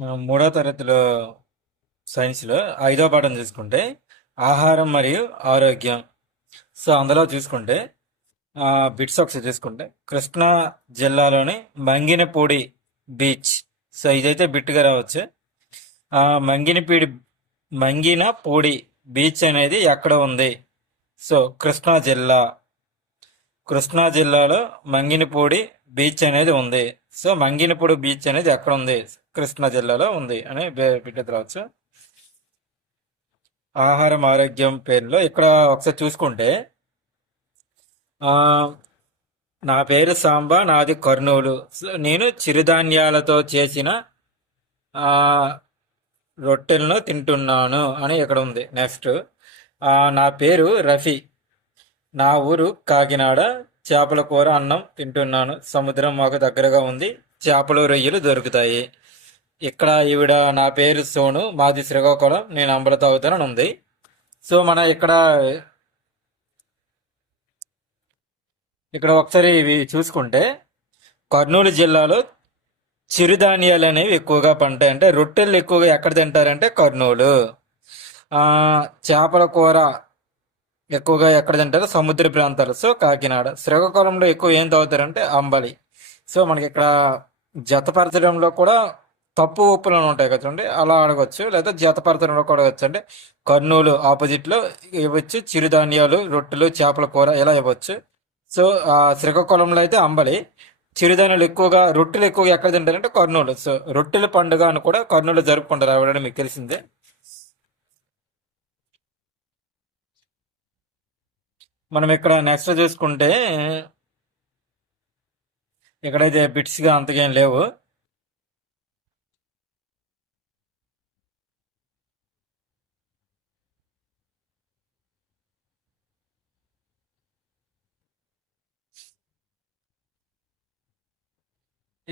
మనం మూడో తరగతిలో సైన్స్లో ఐదో పాఠం చూసుకుంటే ఆహారం మరియు ఆరోగ్యం. సో అందులో చూసుకుంటే బిట్స్ ఒకసారి చూసుకుంటే కృష్ణా జిల్లాలోని మంగినపూడి బీచ్. సో ఇదైతే బిట్గా రావచ్చు. ఆ మంగినపూడి మంగినపూడి బీచ్ అనేది ఎక్కడ ఉంది? సో కృష్ణా జిల్లాలో మంగినపూడి బీచ్ అనేది ఉంది. సో మంగినపూడి బీచ్ అనేది ఎక్కడ ఉంది? కృష్ణా జిల్లాలో ఉంది అని బిట్ రావచ్చు. ఆహారం ఆరోగ్యం పేరులో ఇక్కడ ఒకసారి చూసుకుంటే ఆ నా పేరు సాంబా, నాది కర్నూలు. నేను చిరుధాన్యాలతో చేసిన ఆ రొట్టెలను తింటున్నాను అని ఇక్కడ ఉంది. నెక్స్ట్ నా పేరు రఫీ, నా ఊరు కాకినాడ, చేపల కూర అన్నం తింటున్నాను, సముద్రం మాకు దగ్గరగా ఉంది, చేపలు రొయ్యలు దొరుకుతాయి. ఇక్కడ ఈవిడ నా పేరు సోను, మాది శ్రీకాకుళం, నేను అంబలి తాగుతానని ఉంది. సో మన ఇక్కడ ఇక్కడ ఒకసారి ఇవి చూసుకుంటే కర్నూలు జిల్లాలో చిరుధాన్యాలు అనేవి ఎక్కువగా పంటాయి. అంటే రొట్టెలు ఎక్కువగా ఎక్కడ తింటారంటే కర్నూలు. ఆ, చేపల కూర ఎక్కువగా ఎక్కడ తింటారు? సముద్ర ప్రాంతాలు. సో కాకినాడ. శ్రీకాకుళంలో ఎక్కువ ఏం తాగుతారంటే అంబలి. సో మనకి ఇక్కడ జతపరచడంలో కూడా తప్పు ఒప్పులు అని ఉంటాయి కదండి, అలా అడగచ్చు. లేదా జతపరచడంలో కూడా అడగచ్చు. అంటే కర్నూలు ఆపోజిట్లో ఇవ్వచ్చు చిరుధాన్యాలు, రొట్టెలు, చేపల కూర ఇలా ఇవ్వచ్చు. సో శ్రీకాకుళంలో అయితే అంబలి. చిరుధాన్యాలు ఎక్కువగా, రొట్టెలు ఎక్కువగా ఎక్కడ తింటారంటే కర్నూలు. సో రొట్టెల పండుగ అని కూడా కర్నూలు జరుపుకుంటారు, ఆవిడ మీకు తెలిసిందే. మనం ఇక్కడ నెక్స్ట్ చూసుకుంటే ఇక్కడైతే బిట్స్గా అంతకేం లేవు.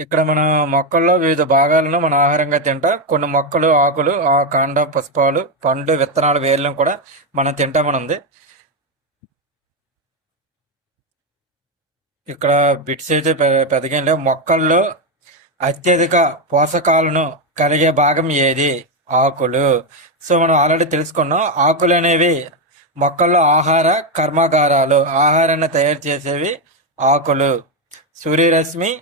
ఇక్కడ మన మొక్కల్లో వివిధ భాగాలను మన ఆహారంగా తింటాం. కొన్ని మొక్కలు ఆకులు, ఆ కాండం, పుష్పాలు, పండ్లు, విత్తనాలు, వేర్లను కూడా మనం తింటామని ఉంది. ఇక్కడ బిట్స్ అయితే పెద్దగా లేవు. మొక్కల్లో అత్యధిక పోషకాలను కలిగే భాగం ఏది? ఆకులు. సో మనం ఆల్రెడీ తెలుసుకున్నాం, ఆకులు అనేవి మొక్కల్లో ఆహార కర్మాగారాలు, ఆహారాన్ని తయారు చేసేవి ఆకులు. సూర్యరశ్మి,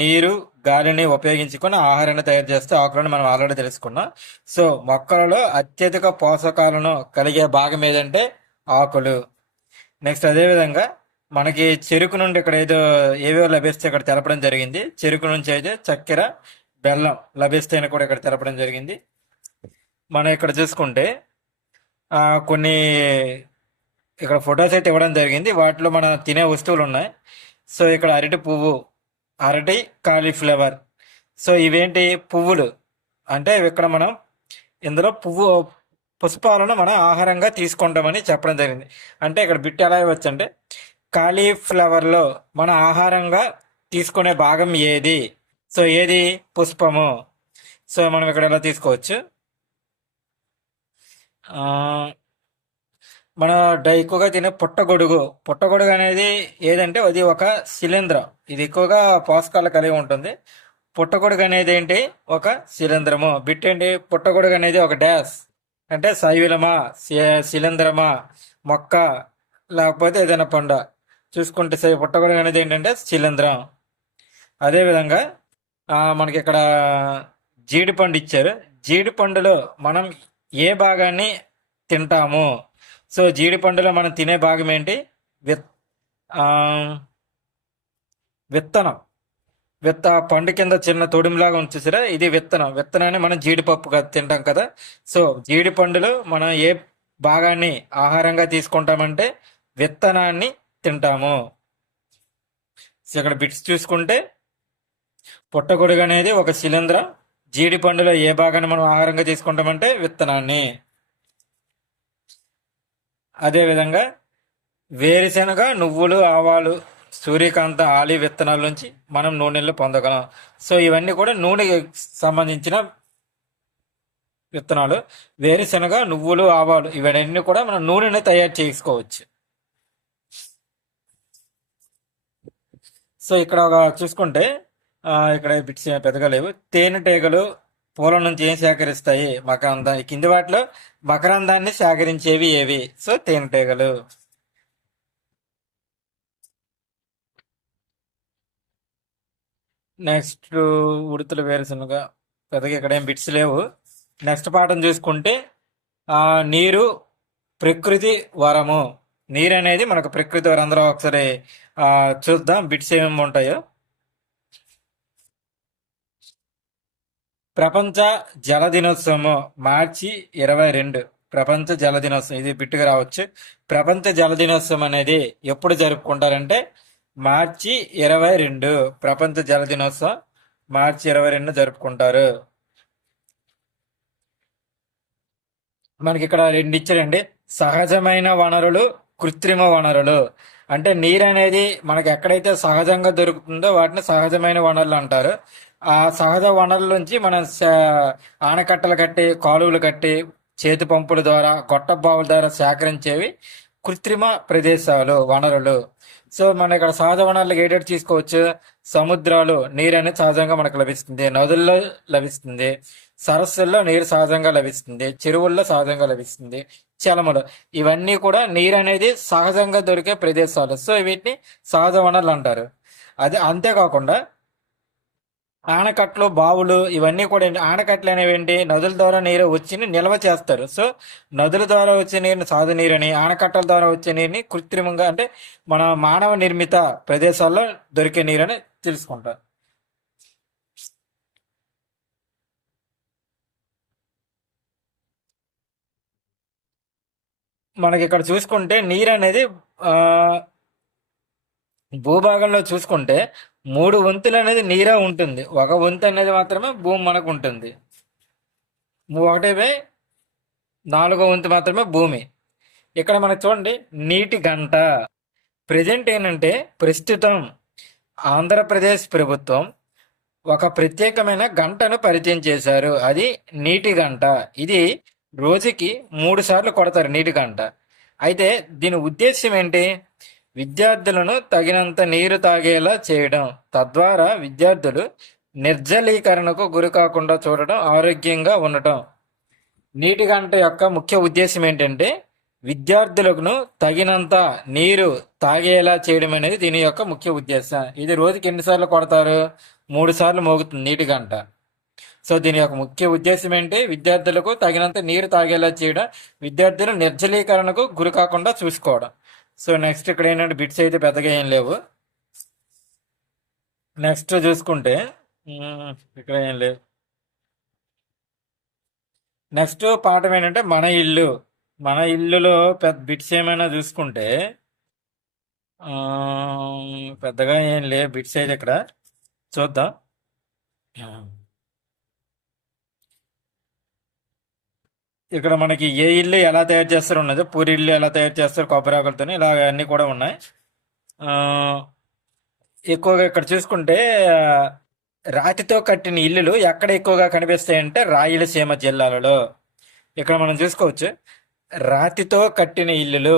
నీరు, గాలిని ఉపయోగించుకొని ఆహారాన్ని తయారు చేస్తే ఆకులను మనం ఆల్రెడీ తెలుసుకున్నాం. సో మొక్కలలో అత్యధిక పోషకాలను కలిగే భాగం ఏదంటే ఆకులు. నెక్స్ట్ అదేవిధంగా మనకి చెరుకు నుండి ఇక్కడ ఏవేవో లభిస్తే ఇక్కడ తెలపడం జరిగింది. చెరుకు నుంచి అయితే చక్కెర, బెల్లం లభిస్తాయని కూడా ఇక్కడ తెలపడం జరిగింది. మనం ఇక్కడ చూసుకుంటే కొన్ని ఇక్కడ ఫొటోస్ అయితే ఇవ్వడం జరిగింది. వాటిలో మనం తినే వస్తువులు ఉన్నాయి. సో ఇక్కడ అరటి పువ్వు, అరటి, కాలీఫ్లవర్. సో ఇవేంటి? పువ్వులు. అంటే ఇక్కడ మనం ఇందులో పుష్పాలను మనం ఆహారంగా తీసుకుంటామని చెప్పడం జరిగింది. అంటే ఇక్కడ బిట్ ఎలా ఇవ్వచ్చు అంటే కాలీఫ్లవర్లో మన ఆహారంగా తీసుకునే భాగం ఏది? సో ఏది? పుష్పము. సో మనం ఇక్కడ ఎలా తీసుకోవచ్చు? మన ఎక్కువగా తినే పుట్టగొడుగు. పుట్టగొడుగు అనేది ఏదంటే అది ఒక శిలీంధ్రం. ఇది ఎక్కువగా పోషకాలు కలిగి ఉంటుంది. పుట్టగొడుగు అనేది ఏంటి? ఒక శిలీంధ్రము. బిట్ ఏంటి? పుట్టగొడుగు అనేది ఒక డాష్. అంటే శైవిలమా, శిలీంధ్రమా, మొక్క, లేకపోతే ఏదైనా పండ. చూసుకుంటే పుట్టగొడుగు అనేది ఏంటంటే శిలీంధ్రం. అదేవిధంగా మనకి ఇక్కడ జీడిపండు ఇచ్చారు. జీడిపండులో మనం ఏ భాగాన్ని తింటాము? సో జీడిపండులో మనం తినే భాగం ఏంటి? విత్ విత్తనం. పండు కింద చిన్న తొడిమిలాగా ఉంచేసారా, ఇది విత్తనం. విత్తనాన్ని మనం జీడిపప్పు తింటాం కదా. సో జీడిపండులో మనం ఏ భాగాన్ని ఆహారంగా తీసుకుంటామంటే విత్తనాన్ని తింటాము. సో ఇక్కడ బిట్స్ చూసుకుంటే పుట్టగొడుగు అనేది ఒక శిలీంధ్రం. జీడిపండులో ఏ భాగాన్ని మనం ఆహారంగా తీసుకుంటామంటే విత్తనాన్ని. అదేవిధంగా వేరుశెనగ, నువ్వులు, ఆవాలు, సూర్యకాంత, ఆలివ్ విత్తనాల నుంచి మనం నూనెలు పొందగలం. సో ఇవన్నీ కూడా నూనెకి సంబంధించిన విత్తనాలు. వేరుశెనగ, నువ్వులు, ఆవాలు ఇవన్నీ కూడా మనం నూనెని తయారు చేసుకోవచ్చు. సో ఇక్కడ చూసుకుంటే ఇక్కడ బిట్స్ ఏం పెద్దగా లేవు. తేనెటీగలు పూల నుంచి ఏం సేకరిస్తాయి? మకరందం. ఈ కింది వాటిలో మకరందాన్ని సేకరించేవి ఏవి? సో తేనెటీగలు. నెక్స్ట్ ఉడుతలు వేరుశనగ. పెద్దగా ఇక్కడ ఏం బిట్స్ లేవు. నెక్స్ట్ పాఠం చూసుకుంటే నీరు ప్రకృతి వరము. నీరు అనేది మనకు ప్రకృతి వరం. అందరూ ఒకసారి ఆ, చూద్దాం బిట్స్ ఏమేమి ఉంటాయో. ప్రపంచ జల దినోత్సవం మార్చి 22. ప్రపంచ జల దినోత్సవం ఇది బిట్టుగా రావచ్చు. ప్రపంచ జల దినోత్సవం అనేది ఎప్పుడు జరుపుకుంటారంటే మార్చి 22. ప్రపంచ జల దినోత్సవం మార్చి 22 జరుపుకుంటారు. మనకి ఇక్కడ రెండు ఇచ్చారండి. సహజమైన వనరులు, కృత్రిమ వనరులు. అంటే నీరు అనేది మనకి ఎక్కడైతే సహజంగా దొరుకుతుందో వాటిని సహజమైన వనరులు అంటారు. ఆ సహజ వనరుల నుంచి మనం ఆనకట్టలు కట్టి, కాలువలు కట్టి, చేతి పంపుల ద్వారా, గొట్ట బావుల ద్వారా సేకరించేవి కృత్రిమ ప్రదేశాలు, వనరులు. సో మన ఇక్కడ సహజ వనరులకు ఏడేటి తీసుకోవచ్చు? సముద్రాలు, నీరు అనేది సహజంగా మనకు లభిస్తుంది. నదుల్లో లభిస్తుంది. సరస్సుల్లో నీరు సహజంగా లభిస్తుంది. చెరువుల్లో సహజంగా లభిస్తుంది. చలములు, ఇవన్నీ కూడా నీరు అనేది సహజంగా దొరికే ప్రదేశాలు. సో వీటిని సహజ వనరులు అంటారు. అది అంతేకాకుండా ఆనకట్టలు, బావులు ఇవన్నీ కూడా ఆనకట్టలు అనేవి ఏంటి? నదుల ద్వారా నీరు వచ్చి నిల్వ చేస్తారు. సో నదుల ద్వారా వచ్చే నీరుని సహజ నీరని, ఆనకట్టల ద్వారా వచ్చే నీరుని కృత్రిమంగా, అంటే మన మానవ నిర్మిత ప్రదేశాల్లో దొరికే నీరని తెలుసుకుంటారు. మనకి ఇక్కడ చూసుకుంటే నీరు అనేది ఆ, భూభాగంలో చూసుకుంటే 3 వంతులు అనేది నీరే ఉంటుంది. ఒక వంతు అనేది మాత్రమే భూమి మనకు ఉంటుంది. 1/4 వంతు మాత్రమే భూమి. ఇక్కడ మనకు చూడండి నీటి గంట. ప్రజెంట్ ఏంటంటే ప్రస్తుతం ఆంధ్రప్రదేశ్ ప్రభుత్వం ఒక ప్రత్యేకమైన గంటను పరిచయం చేశారు. అది నీటి గంట. ఇది రోజుకి 3 సార్లు కొడతారు నీటి గంట. అయితే దీని ఉద్దేశ్యం ఏంటి? విద్యార్థులను తగినంత నీరు తాగేలా చేయడం, తద్వారా విద్యార్థులు నిర్జలీకరణకు గురి కాకుండా చూడటం, ఆరోగ్యంగా ఉండటం. నీటి గంట యొక్క ముఖ్య ఉద్దేశం ఏంటంటే విద్యార్థులకు తగినంత నీరు తాగేలా చేయడం అనేది దీని యొక్క ముఖ్య ఉద్దేశం. ఇది రోజుకి ఎన్నిసార్లు కొడతారు? 3 సార్లు మోగుతుంది నీటి గంట. సో దీని యొక్క ముఖ్య ఉద్దేశం ఏంటి? విద్యార్థులకు తగినంత నీరు తాగేలా చేయడం, విద్యార్థులు నిర్జలీకరణకు గురి కాకుండా చూసుకోవడం. సో నెక్స్ట్ ఇక్కడ ఏంటంటే బిట్స్ అయితే పెద్దగా ఏం లేవు. నెక్స్ట్ చూసుకుంటే ఇక్కడ ఏం లేవు. నెక్స్ట్ పాఠం ఏంటంటే మన ఇల్లు. మన ఇల్లులో పెద్ద బిట్స్ ఏమైనా చూసుకుంటే ఆ, పెద్దగా ఏం లేవు బిట్స్ అయితే ఇక్కడ. చూద్దాం. ఇక్కడ మనకి ఏ ఇల్లు ఎలా తయారు చేస్తారు ఉన్నది, పూరి ఇల్లు ఎలా తయారు చేస్తారు కొబ్బరి ఆకులతో, ఇలా అన్నీ కూడా ఉన్నాయి. ఆ, ఎక్కువగా ఇక్కడ చూసుకుంటే రాతితో కట్టిన ఇల్లులు ఎక్కడ ఎక్కువగా కనిపిస్తాయంటే రాయలసీమ జిల్లాలలో. ఇక్కడ మనం చూసుకోవచ్చు రాతితో కట్టిన ఇల్లులు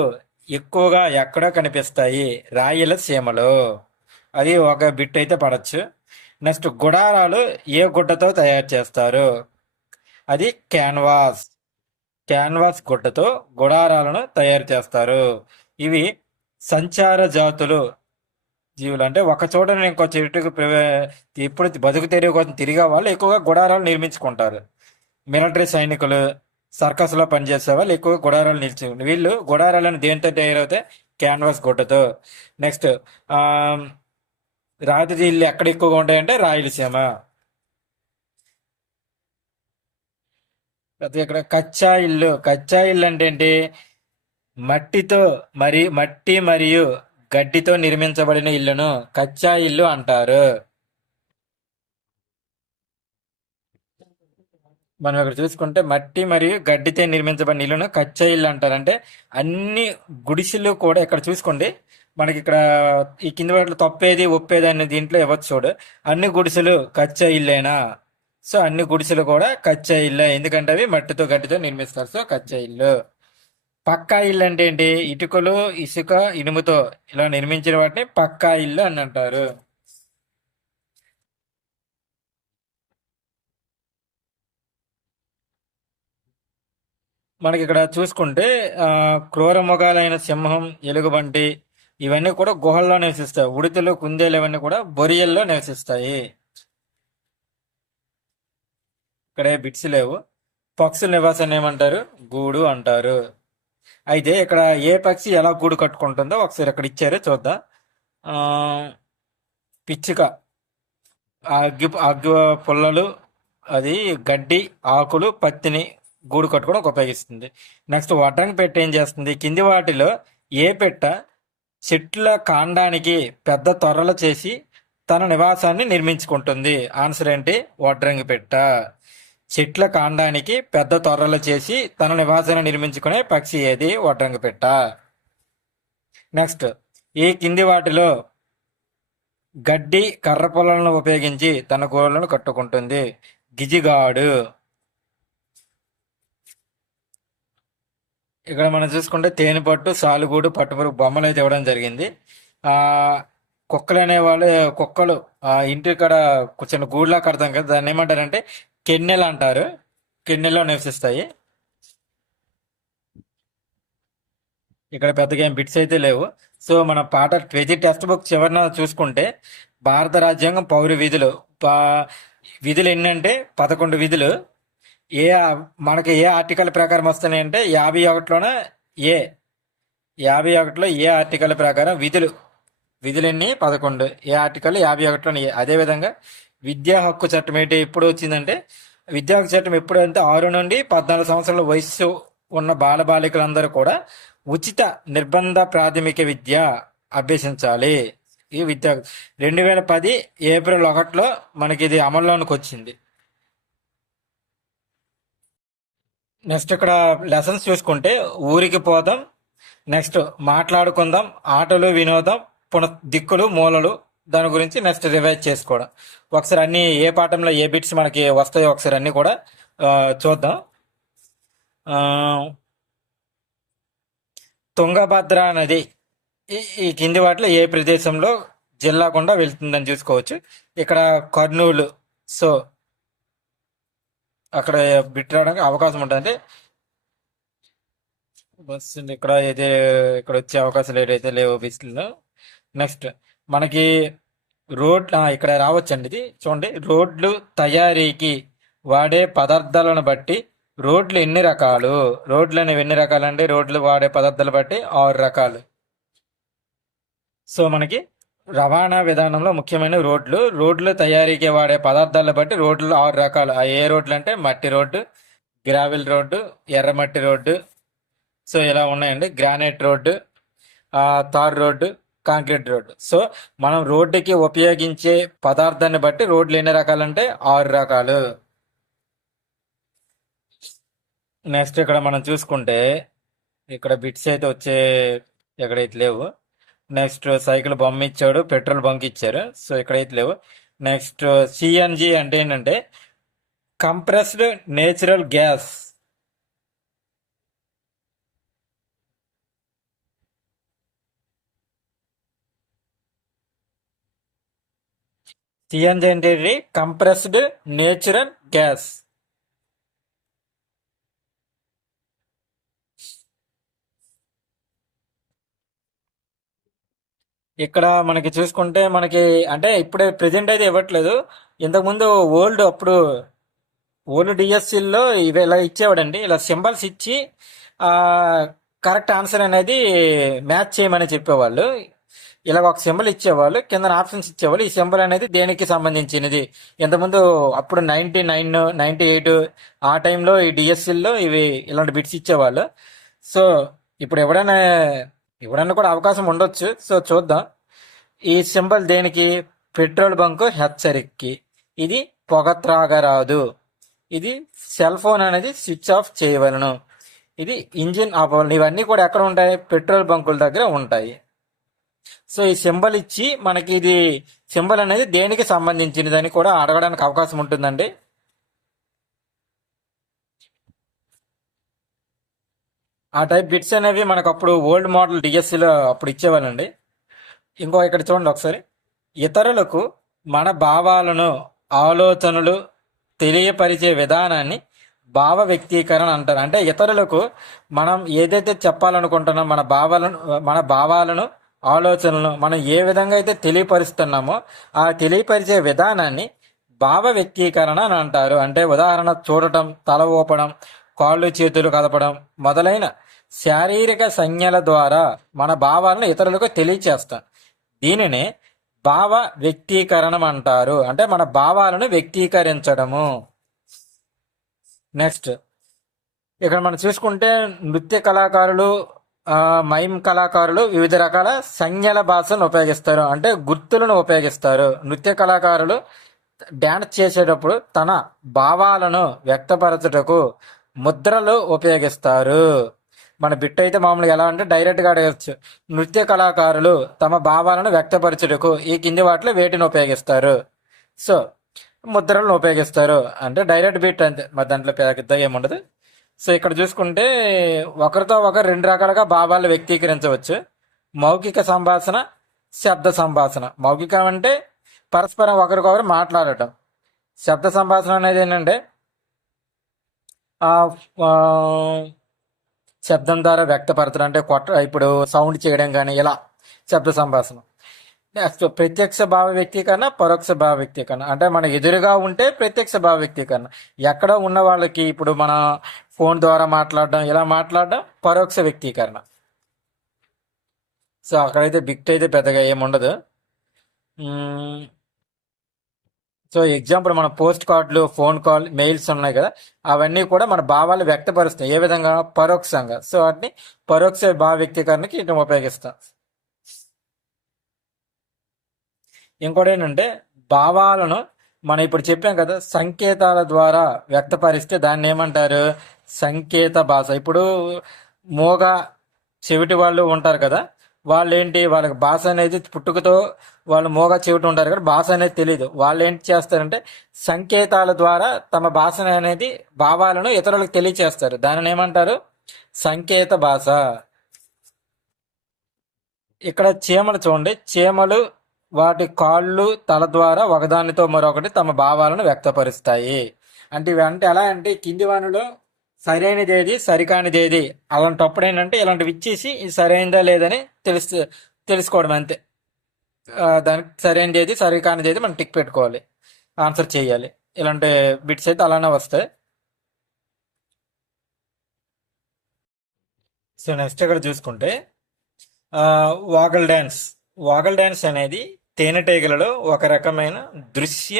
ఎక్కువగా ఎక్కడ కనిపిస్తాయి? రాయలసీమలో. అది ఒక బిట్ అయితే పడచ్చు. నెక్స్ట్ గుడారాలు ఏ గుడ్డతో తయారు చేస్తారు? అది క్యాన్వాస్. క్యాన్వాస్ గుడ్డతో గుడారాలను తయారు చేస్తారు. ఇవి సంచార జాతులు జీవులు. అంటే ఒక చోట ఇంకో చెట్టుకు ఎప్పుడు బతుకు తెరువు కోసం తిరిగే వాళ్ళు ఎక్కువగా గుడారాలు నిర్మించుకుంటారు. మిలిటరీ సైనికులు, సర్కస్లో పనిచేసే వాళ్ళు ఎక్కువగా గుడారాలు నిలిచి, వీళ్ళు గుడారాలను దేంతో తయారవుతాయి? క్యాన్వాస్ గుడ్డతో. నెక్స్ట్ రాతి ఇల్లు ఎక్కడ ఎక్కువగా ఉంటాయంటే రాయలసీమ. అయితే ఇక్కడ కచ్చా ఇల్లు. కచ్చా ఇల్లు అంటే ఏంటి? మట్టి మరియు గడ్డితో నిర్మించబడిన ఇల్లును కచ్చా ఇల్లు అంటారు. మనం ఇక్కడ చూసుకుంటే మట్టి మరియు గడ్డితో నిర్మించబడిన ఇల్లును కచ్చా ఇల్లు అంటారు. అంటే అన్ని గుడిసెలు కూడా ఇక్కడ చూసుకోండి. మనకి ఇక్కడ ఈ కింద వాటిలో తప్పేది ఒప్పేది అనే దీంట్లో ఇవ్వచ్చు చూడు. అన్ని గుడిసెలు కచ్చా ఇల్లేనా? సో అన్ని గుడిసెలు కూడా కచ్చా ఇల్లే. ఎందుకంటే అవి మట్టితో గడ్డితో నిర్మిస్తారు. సో కచ్చా ఇల్లు. పక్కా ఇల్లు అంటే ఏంటి? ఇటుకలు, ఇసుక, ఇనుముతో ఇలా నిర్మించిన వాటిని పక్కా ఇల్లు అని అంటారు. మనకి ఇక్కడ చూసుకుంటే క్రూర మృగాలైన సింహం, ఎలుగుబంటి ఇవన్నీ కూడా గుహల్లో నివసిస్తాయి. ఉడితలు, కుందేలు ఇవన్నీ కూడా బొరియల్లో నివసిస్తాయి. ఇక్కడ బిట్స్ లేవు. పక్షుల నివాసాన్ని ఏమంటారు? గూడు అంటారు. అయితే ఇక్కడ ఏ పక్షి ఎలా గూడు కట్టుకుంటుందో ఒకసారి ఇక్కడ ఇచ్చారు చూద్దాం. ఆ, పిచ్చుక అగ్గి పుల్లలు, అది గడ్డి, ఆకులు, పత్తిని గూడు కట్టుకోవడానికి ఉపయోగిస్తుంది. నెక్స్ట్ వడ్రంగి పెట్ట ఏం చేస్తుంది? కింది వాటిలో ఏ పెట్ట చెట్ల కాండానికి పెద్ద తొర్రలు చేసి తన నివాసాన్ని నిర్మించుకుంటుంది? ఆన్సర్ ఏంటి? వడ్రంగి పెట్ట. చెట్ల కాండానికి పెద్ద తొర్రలు చేసి తన నివాసాన్ని నిర్మించుకునే పక్షి ఏది? వడ్రంగి పెట్ట. నెక్స్ట్, ఈ కింది వాటిలో గడ్డి, కర్ర పొలాలను ఉపయోగించి తన గోళ్లను కట్టుకుంటుంది? గిజిగాడు. ఇక్కడ మనం చూసుకుంటే తేనెపట్టు, సాలుగూడు, పట్టుపురుగు బొమ్మలు అయితే ఇవ్వడం జరిగింది. ఆ కుక్కలు అనేవాళ్ళు, కుక్కలు ఇంటి ఇక్కడ చిన్న గూడులా కడతాం కదా, దాన్ని ఏమంటారంటే కెన్నెలు అంటారు. కెన్నెల్లో నివసిస్తాయి. ఇక్కడ పెద్దగా ఏం బిట్స్ అయితే లేవు. సో మన పాట ప్రతి టెక్స్ట్ బుక్ చివరిన చూసుకుంటే భారత రాజ్యాంగం పౌర విధులు, విధులు ఎన్ని అంటే 11 విధులు. ఏ మనకి ఏ ఆర్టికల్ ప్రకారం వస్తున్నాయి అంటే 51లోనే ఏ 51లో ఏ ఆర్టికల్ ప్రకారం విధులు, విధులన్నీ 11. ఏ ఆర్టికల్ 51లోనే ఏ. అదేవిధంగా విద్యా హక్కు చట్టం ఏంటి ఎప్పుడు వచ్చిందంటే, విద్యా హక్కు చట్టం ఎప్పుడు అంటే 6 నుండి 14 సంవత్సరాల వయస్సు ఉన్న బాలబాలికలందరూ కూడా ఉచిత నిర్బంధ ప్రాథమిక విద్య అభ్యసించాలి. ఈ విద్యా 2010 ఏప్రిల్ 1లో మనకి ఇది అమల్లోనికి వచ్చింది. నెక్స్ట్ ఇక్కడ లెసన్స్ చూసుకుంటే ఊరికి పోదాం, నెక్స్ట్ మాట్లాడుకుందాం, ఆటలు, వినోదం, దిక్కులు, మూలలు, దాని గురించి నెక్స్ట్ రివైజ్ చేసుకోవడం. ఒకసారి అన్ని ఏ పాఠంలో ఏ బిట్స్ మనకి వస్తాయో ఒకసారి అన్ని కూడా చూద్దాం. ఆ, తుంగభద్ర నది ఈ కింది వాటిలో ఏ ప్రదేశంలో జిల్లా గుండా వెళ్తుందని చూసుకోవచ్చు. ఇక్కడ కర్నూలు. సో అక్కడ బిట్ రావడానికి అవకాశం ఉంటుంది. బస్ ఇక్కడ అయితే ఇక్కడ వచ్చే అవకాశాలు ఏదైతే లేవు బిస్లో. నెక్స్ట్ మనకి రోడ్ ఇక్కడ రావచ్చండి. ఇది చూడండి, రోడ్లు తయారీకి వాడే పదార్థాలను బట్టి రోడ్లు ఎన్ని రకాలు? రోడ్లు అనేవి ఎన్ని రకాలు అంటే రోడ్లు వాడే పదార్థాలు బట్టి 6 రకాలు. సో మనకి రవాణా విధానంలో ముఖ్యమైన రోడ్లు, రోడ్లు తయారీకి వాడే పదార్థాలను బట్టి రోడ్లు 6 రకాలు. ఆ ఏ రోడ్లు అంటే మట్టి రోడ్డు, గ్రావెల్ రోడ్డు, ఎర్రమట్టి రోడ్డు, సో ఇలా ఉన్నాయండి. Granite road, tar road, concrete road. So మనం రోడ్డుకి ఉపయోగించే పదార్థాన్ని బట్టి రోడ్లు ఎన్ని రకాలంటే 6 రకాలు. నెక్స్ట్ ఇక్కడ మనం చూసుకుంటే ఇక్కడ బిట్స్ అయితే వచ్చే ఎక్కడైతే లేవు. నెక్స్ట్ సైకిల్ బొమ్మ ఇచ్చాడు, పెట్రోల్ బంక్ ఇచ్చారు, సో ఇక్కడైతే లేవు. నెక్స్ట్ సిఎన్జి అంటే ఏంటంటే కంప్రెస్డ్ నేచురల్ గ్యాస్. సిఎన్జి అంటే కంప్రెస్డ్ నేచురల్ గ్యాస్. ఇక్కడ మనకి చూసుకుంటే మనకి అంటే ఇప్పుడే ప్రెజెంట్ అయితే ఇవ్వట్లేదు. ఇంతకుముందు ఓల్డ్ డిఎస్సిల్లో ఇవి ఇలా ఇచ్చేవాడండి. ఇలా సింబల్స్ ఇచ్చి ఆ కరెక్ట్ ఆన్సర్ అనేది మ్యాచ్ చేయమని చెప్పేవాళ్ళు. ఇలా ఒక సింబల్ ఇచ్చేవాళ్ళు, కింద ఆప్షన్స్ ఇచ్చేవాళ్ళు. ఈ సింబల్ అనేది దేనికి సంబంధించినది. ఇంతకుముందు అప్పుడు 99, 98 ఆ టైంలో ఈ డిఎస్సిల్లో ఇవి ఇలాంటి బిట్స్ ఇచ్చేవాళ్ళు. సో ఇప్పుడు ఇవ్వడానికి కూడా అవకాశం ఉండొచ్చు. సో చూద్దాం. ఈ సింబల్ దేనికి? పెట్రోల్ బంకు హెచ్చరికకి. ఇది పొగ త్రాగరాదు. ఇది సెల్ ఫోన్ అనేది స్విచ్ ఆఫ్ చేయవలను. ఇది ఇంజిన్ ఆపవలను. ఇవన్నీ కూడా ఎక్కడ ఉంటాయి? పెట్రోల్ బంకుల దగ్గర ఉంటాయి. సో ఈ సింబల్ ఇచ్చి మనకి ఇది సింబల్ అనేది దేనికి సంబంధించినదని కూడా అడగడానికి అవకాశం ఉంటుందండి. ఆ టైప్ బిట్స్ అనేవి మనకు అప్పుడు ఓల్డ్ మోడల్ డిఎస్సిలో అప్పుడు ఇచ్చేవాళ్ళండి. ఇంకో ఇక్కడ చూడండి ఒకసారి. ఇతరులకు మన భావాలను, ఆలోచనలు తెలియపరిచే విధానాన్ని భావ వ్యక్తీకరణ అంటారు. అంటే ఇతరులకు మనం ఏదైతే చెప్పాలనుకుంటున్నాం, మన భావాలను ఆలోచనలను మనం ఏ విధంగా అయితే తెలియపరుస్తున్నామో ఆ తెలియపరిచే విధానాన్ని భావ వ్యక్తీకరణ అని అంటారు. అంటే ఉదాహరణ చూడటం, తల ఊపడం, కాళ్ళు చేతులు కదపడం మొదలైన శారీరక సంజ్ఞల ద్వారా మన భావాలను ఇతరులకు తెలియచేస్తాం. దీనిని భావ వ్యక్తీకరణం అంటారు. అంటే మన భావాలను వ్యక్తీకరించడము. నెక్స్ట్ ఇక్కడ మనం చూసుకుంటే నృత్య కళాకారులు, మైమ్ కళాకారులు వివిధ రకాల సంజ్ఞల భాషను ఉపయోగిస్తారు. అంటే గుర్తులను ఉపయోగిస్తారు. నృత్య కళాకారులు డ్యాన్స్ చేసేటప్పుడు తన భావాలను వ్యక్తపరచుటకు ముద్రలు ఉపయోగిస్తారు. మన బిట్ అయితే మామూలుగా ఎలా అంటే డైరెక్ట్గా అడగచ్చు. నృత్య కళాకారులు తమ భావాలను వ్యక్తపరచుటకు ఈ కింది వాటిలో వేటిని ఉపయోగిస్తారు? సో ముద్రలను ఉపయోగిస్తారు అంటే డైరెక్ట్ బిట్ అంతే, మరి దాంట్లో పెద్ద ఏముండదు. సో ఇక్కడ చూసుకుంటే ఒకరితో ఒకరు రెండు రకాలుగా భావాలు వ్యక్తీకరించవచ్చు. మౌఖిక సంభాషణ, శబ్ద సంభాషణ. మౌఖికం అంటే పరస్పరం ఒకరికొకరు మాట్లాడటం. శబ్ద సంభాషణ అనేది ఏంటంటే ఆ ఆ, శబ్దం ద్వారా వ్యక్తపరచడం, అంటే ఇప్పుడు సౌండ్ చేయడం కానీ ఇలా శబ్ద సంభాషణ. నెక్స్ట్ ప్రత్యక్ష భావ వ్యక్తీకరణ, పరోక్ష భావ వ్యక్తీకరణ. అంటే మన ఎదురుగా ఉంటే ప్రత్యక్ష భావ వ్యక్తీకరణ, ఎక్కడ ఉన్న వాళ్ళకి ఇప్పుడు మన ఫోన్ ద్వారా మాట్లాడడం, ఇలా మాట్లాడడం పరోక్ష వ్యక్తీకరణ. సో అక్కడైతే బిట్ అయితే పెద్దగా ఏముండదు. మ్మ్. సో ఎగ్జాంపుల్ మన పోస్ట్ కార్డులు, ఫోన్ కాల్, మెయిల్స్ ఉన్నాయి కదా, అవన్నీ కూడా మన భావాలు వ్యక్తపరుస్తాయి. ఏ విధంగా? పరోక్షంగా. సో వాటిని పరోక్ష భావ వ్యక్తీకరణకి ఇటు ఉపయోగిస్తాం. ఇంకోటి ఏంటంటే భావాలను మనం ఇప్పుడు చెప్పాం కదా, సంకేతాల ద్వారా వ్యక్తపరిస్తే దాన్ని ఏమంటారు? సంకేత భాష. ఇప్పుడు మూగ చెవిటి వాళ్ళు ఉంటారు కదా, వాళ్ళు ఏంటి, వాళ్ళకి భాష అనేది పుట్టుకతో వాళ్ళు మూగ చెవిటి ఉంటారు కదా, భాష అనేది తెలియదు. వాళ్ళు ఏంటి చేస్తారంటే సంకేతాల ద్వారా తమ భాష అనేది భావాలను ఇతరులకు తెలియచేస్తారు. దానిని ఏమంటారు? సంకేత భాష. ఇక్కడ చీమలు చూడండి. చీమలు వాటి కాళ్ళు, తల ద్వారా ఒకదానితో మరొకటి తమ భావాలను వ్యక్తపరుస్తాయి. అంటే ఇవి అంటే ఎలా అంటే కింది వానిలో సరైనదేది, సరికానిదేది, అలాంటప్పుడు ఏంటంటే ఇలాంటివి ఇచ్చేసి ఇది సరైనదా లేదని తెలుసుకోవడం అంతే. దానికి సరైనదేది, సరికానిదేది మనం టిక్ పెట్టుకోవాలి, ఆన్సర్ చేయాలి. ఇలాంటి బిట్స్ అయితే అలానే వస్తాయి. సో నెక్స్ట్ ఇక్కడ చూసుకుంటే వాగల్ డ్యాన్స్. వాగల్ డ్యాన్స్ అనేది తేనెటీగలలో ఒక రకమైన దృశ్య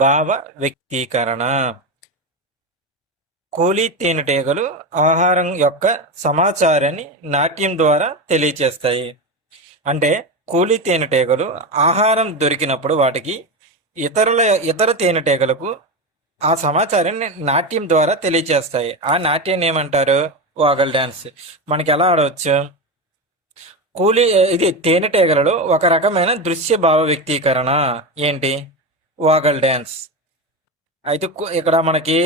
భావ వ్యక్తీకరణ. కూలీ తేనెటీగలు ఆహారం యొక్క సమాచారాన్ని నాట్యం ద్వారా తెలియచేస్తాయి. అంటే కూలీ తేనెటీగలు ఆహారం దొరికినప్పుడు వాటికి ఇతర తేనెటీగలకు ఆ సమాచారాన్ని నాట్యం ద్వారా తెలియచేస్తాయి. ఆ నాట్యాన్ని ఏమంటారు? Waggle dance. మనకి ఎలా ఆడవచ్చు? ఇది తేనెటీగలలో ఒక రకమైన దృశ్య భావ వ్యక్తీకరణ. ఏంటి? Waggle dance. అయితే ఇక్కడ మనకి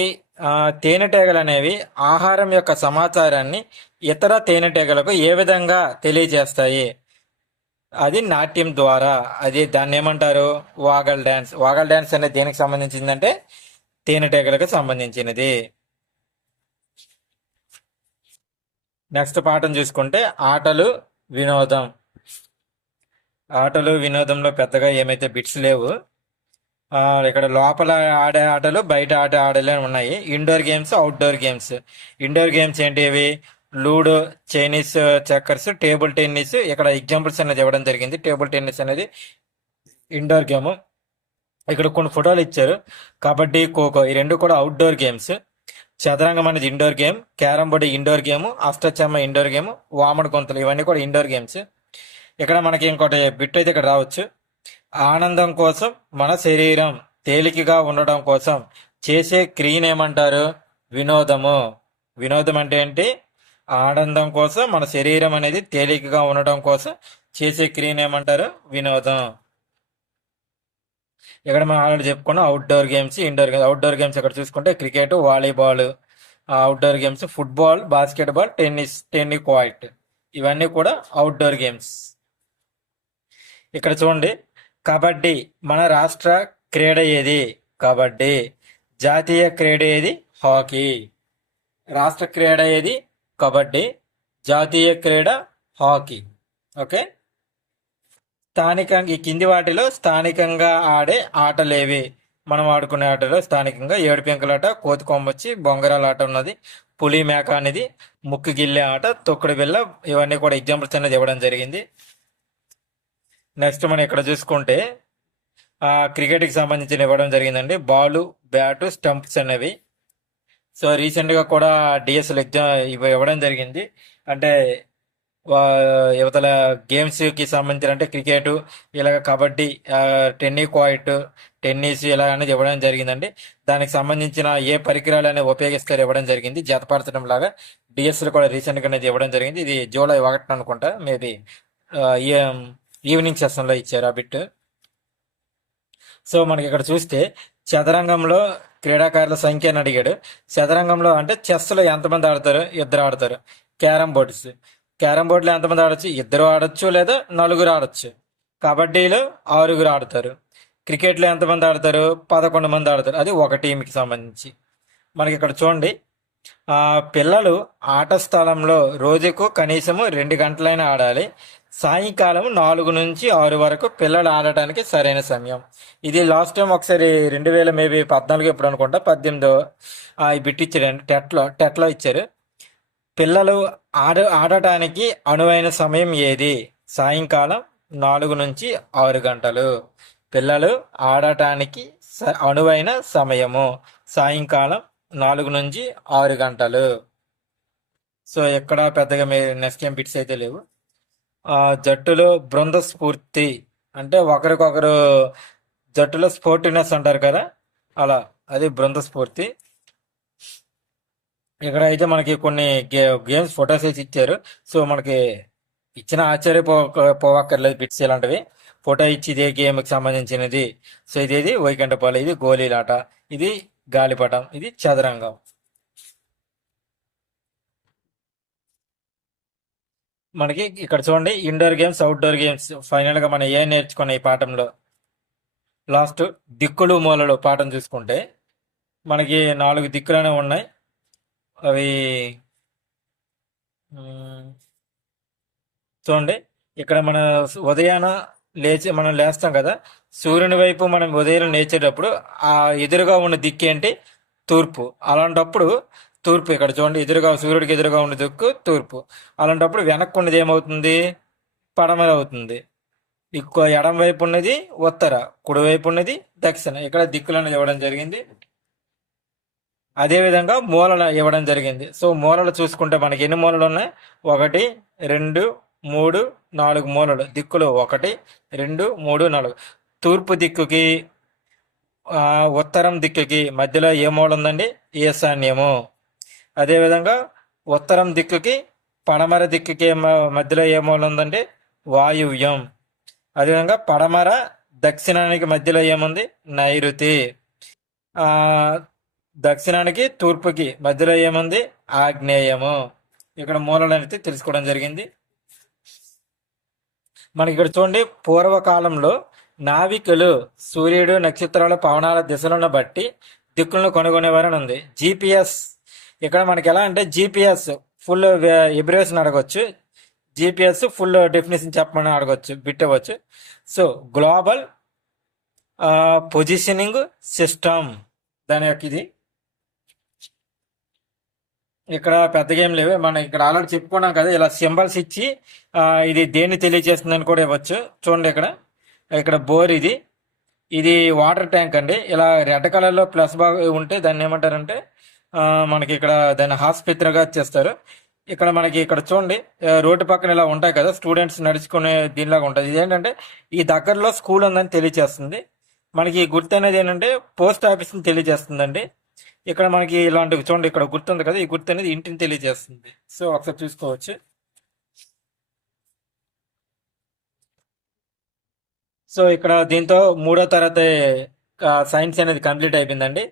తేనెటీగలు అనేవి ఆహారం యొక్క సమాచారాన్ని ఇతర తేనెటీగలకు ఏ విధంగా తెలియజేస్తాయి? అది నాట్యం ద్వారా. అది దాన్ని ఏమంటారు? Waggle dance. వాగల్ డ్యాన్స్ అనేది దేనికి సంబంధించిందంటే తేనెటీగలకు సంబంధించినది. నెక్స్ట్ పాఠం చూసుకుంటే ఆటలు, వినోదం. ఆటలు వినోదంలో పెద్దగా ఏమైతే బిట్స్ లేవు. ఇక్కడ లోపల ఆడే ఆటలు, బయట ఆడే ఆటలు ఉన్నాయి. Indoor games, outdoor games. Indoor games ఏంటివి? Ludo, Chinese checkers, table tennis. ఇక్కడ ఎగ్జాంపుల్స్ అనేది ఇవ్వడం జరిగింది. టేబుల్ టెన్నిస్ అనేది ఇండోర్ గేమ్. ఇక్కడ కొన్ని ఫోటోలు ఇచ్చారు. కబడ్డీ, ఖోఖో ఈ రెండు కూడా అవుట్డోర్ గేమ్స్. చదరంగం అనేది indoor game, carrom board indoor game, అష్టచమ్మ ఇండోర్ గేమ్, వామడు కొంతలు ఇవన్నీ కూడా ఇండోర్ గేమ్స్. ఇక్కడ మనకి ఇంకోటి బిట్ అయితే ఇక్కడ రావచ్చు. ఆనందం కోసం మన శరీరం తేలికగా ఉండడం కోసం చేసే క్రియను ఏమంటారు? వినోదము. వినోదం అంటే ఏంటి? ఆనందం కోసం మన శరీరం అనేది తేలికగా ఉండడం కోసం చేసే క్రియను ఏమంటారు? వినోదం. ఇక్కడ మనం ఆల్రెడీ చెప్పుకున్నాం outdoor games, indoor games. Outdoor games ఇక్కడ చూసుకుంటే cricket, volleyball. Outdoor games football, basketball, tennis, ఇవన్నీ కూడా అవుట్డోర్ గేమ్స్. ఇక్కడ చూడండి, కబడ్డీ మన రాష్ట్ర క్రీడ ఏది? కబడ్డీ. జాతీయ క్రీడ ఏది? హాకీ. రాష్ట్ర క్రీడ ఏది? కబడ్డీ. జాతీయ క్రీడ హాకీ. ఓకే. స్థానికంగా ఈ కింది వాటిలో స్థానికంగా ఆడే ఆటలేవి? మనం ఆడుకునే ఆటలో స్థానికంగా ఏడు పెంకులాట, కోతి కొమ్మచ్చి, బొంగరాల ఆట ఉన్నది, పులి మేక అనేది, ముక్కు గిల్లే ఆట, తొక్కుడు బిళ్ళ, ఇవన్నీ కూడా ఎగ్జాంపుల్స్ అనేది ఇవ్వడం జరిగింది. నెక్స్ట్ మనం ఇక్కడ చూసుకుంటే క్రికెట్కి సంబంధించిన ఇవ్వడం జరిగిందండి. బాలు, బ్యాటు, స్టంప్స్ అనేవి. సో రీసెంట్గా కూడా డిఎస్ఎల్ ఎగ్జామ్ ఇవ్వడం జరిగింది. అంటే యువతల గేమ్స్కి సంబంధించిన అంటే క్రికెట్, ఇలాగ కబడ్డీ, క్వాయిట్, టెన్నిస్ ఇలా అనేది ఇవ్వడం జరిగిందండి. దానికి సంబంధించిన ఏ పరికరాలు అనేవి ఉపయోగిస్తారు ఇవ్వడం జరిగింది. జతపరచడం లాగా డిఎస్ఎల్ కూడా రీసెంట్గా అనేది ఇవ్వడం జరిగింది. ఇది జూలై 1 అనుకుంటా, మేబీ ఈవినింగ్ సెషన్లో ఇచ్చారు ఆ బిట్. సో మనకి ఇక్కడ చూస్తే చదరంగంలో క్రీడాకారుల సంఖ్య అని అడిగాడు. చదరంగంలో అంటే చెస్లో ఎంతమంది ఆడతారు? ఇద్దరు ఆడతారు. క్యారం బోర్డులో ఎంతమంది ఆడొచ్చు? ఇద్దరు ఆడొచ్చు లేదా నలుగురు ఆడొచ్చు. కబడ్డీలో 6 ఆడతారు. క్రికెట్లో ఎంతమంది ఆడతారు? 11 మంది ఆడతారు. అది ఒక టీంకి సంబంధించి. మనకి ఇక్కడ చూడండి, పిల్లలు ఆట స్థలంలో రోజుకు కనీసము 2 గంటలైనా ఆడాలి. సాయంకాలం 4 నుంచి 6 వరకు పిల్లలు ఆడటానికి సరైన సమయం. ఇది లాస్ట్ టైం ఒకసారి 2000 మేబీ 14 ఎప్పుడు అనుకుంటా, 18 ఈ బిట్ ఇచ్చారండి. టెట్లో ఇచ్చారు. పిల్లలు ఆడటానికి అనువైన సమయం ఏది? సాయంకాలం 4 నుంచి 6 గంటలు. పిల్లలు ఆడటానికి అనువైన సమయము సాయంకాలం 4 నుంచి 6 గంటలు. సో ఎక్కడ పెద్దగా నెక్స్ట్ టైం బిట్స్ అయితే లేవు. జట్టులో బృంద స్ఫూర్తి అంటే ఒకరికొకరు జట్టులో స్పోర్టివ్నెస్ అంటారు కదా, అలా అది బృంద స్ఫూర్తి. ఇక్కడ అయితే మనకి కొన్ని గేమ్స్ ఫొటోస్ వేసి ఇచ్చారు. సో మనకి ఇచ్చిన పోవక్కర్లేదు బిట్స్ ఇలాంటివి. ఫోటో ఇచ్చి ఇదే గేమ్కి సంబంధించినది. సో ఇది వైకుంఠపాలెం, ఇది గోళీలాట, ఇది గాలిపటం, ఇది చదరంగం. మనకి ఇక్కడ చూడండి, ఇండోర్ గేమ్స్, అవుట్డోర్ గేమ్స్. ఫైనల్గా మనం ఏం నేర్చుకున్న ఈ పాఠంలో లాస్ట్ దిక్కులు మూలలు పాఠం చూసుకుంటే మనకి 4 దిక్కులనే ఉన్నాయి. అవి చూడండి, ఇక్కడ మన ఉదయాన మనం లేస్తాం కదా, సూర్యుని వైపు మనం ఉదయం లేచేటప్పుడు ఆ ఎదురుగా ఉన్న దిక్కు ఏంటి? తూర్పు. అలాంటప్పుడు తూర్పు ఇక్కడ చూడండి, సూర్యుడికి ఎదురుగా ఉన్న దిక్కు తూర్పు. అలాంటప్పుడు వెనక్కు ఉన్నది ఏమవుతుంది? పడమర అవుతుంది. ఎడం వైపు ఉన్నది ఉత్తర, కుడి వైపు ఉన్నది దక్షిణ. ఇక్కడ దిక్కులను ఇవ్వడం జరిగింది. అదేవిధంగా మూలలు ఇవ్వడం జరిగింది. సో మూలలు చూసుకుంటే మనకి ఎన్ని మూలలు ఉన్నాయి? 1, 2, 3, 4 మూలలు. దిక్కులు 1, 2, 3, 4. తూర్పు దిక్కుకి ఉత్తరం దిక్కుకి మధ్యలో ఏ మూల ఉందండి? ఈశాన్యము. అదేవిధంగా ఉత్తరం దిక్కుకి పడమర దిక్కుకి మధ్యలో ఏ మూల ఉందండి? వాయువ్యం. అదేవిధంగా పడమర దక్షిణానికి మధ్యలో ఏముంది? నైరుతి. దక్షిణానికి తూర్పుకి మధ్యలో ఏముంది? ఆగ్నేయము. ఇక్కడ మూలలు అనేది తెలుసుకోవడం జరిగింది. మనకి ఇక్కడ చూడండి, పూర్వకాలంలో నావికులు సూర్యుడు, నక్షత్రాల, పవనాల దిశలను బట్టి దిక్కులను కనుగొనేవారని ఉంది. జిపిఎస్ ఇక్కడ మనకి ఎలా అంటే జిపిఎస్ ఫుల్ ఎబ్రివేషన్ అడగవచ్చు, జిపిఎస్ ఫుల్ డెఫినేషన్ చెప్పమని అడగవచ్చు, బిట్ అవ్వచ్చు. సో గ్లోబల్ పొజిషనింగ్ సిస్టమ్ దాని యొక్క ఇది. ఇక్కడ పెద్దగా ఏం లేవు, మనం ఇక్కడ ఆల్రెడీ చెప్పుకున్నాం కదా, ఇలా సింబల్స్ ఇచ్చి ఇది దేన్ని తెలియజేస్తుందని కూడా ఇవ్వచ్చు. చూడండి, ఇక్కడ బోర్, ఇది వాటర్ ట్యాంక్ అండి. ఇలా రెడ్ కలర్లో ప్లస్ బాగా ఉంటే దాన్ని ఏమంటారంటే మనకి ఇక్కడ దాన్ని హాస్పిటల్గా చేస్తారు. ఇక్కడ మనకి ఇక్కడ చూడండి, రోడ్డు పక్కన ఇలా ఉంటాయి కదా, స్టూడెంట్స్ నడుచుకునే దీనిలాగా ఉంటుంది. ఇదేంటంటే ఈ దగ్గరలో స్కూల్ ఉందని తెలియజేస్తుంది. మనకి గుర్తు అనేది ఏంటంటే పోస్ట్ ఆఫీస్ని తెలియజేస్తుందండి. ఇక్కడ మనకి ఇలాంటివి చూడండి, ఇక్కడ గుర్తుంది కదా, ఈ గుర్తు అనేది ఇంటిని తెలియజేస్తుంది. సో ఒకసారి చూసుకోవచ్చు. సో ఇక్కడ దీంతో 3వ తరగతి సైన్స్ అనేది కంప్లీట్ అయిపోయిందండి.